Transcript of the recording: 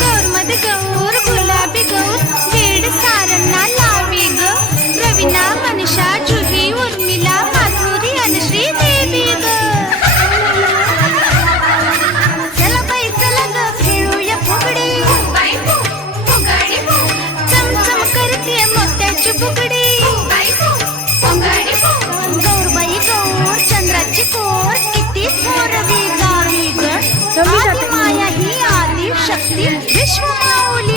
गौरमध्ये गौर गुलाबी गौर वेड सारंना लावी ग रवीना मनीषा जुही उर्मिला माधुरी अनुश्री देवी ग चला बाई चला ग खेळूया फुगडी चमचम करते मोत्याची फुगडी गौरबाई गौर चंद्राची कोर किती थोरवी गावी ग आदी माया ही आदी शक्ती विश्व माऊली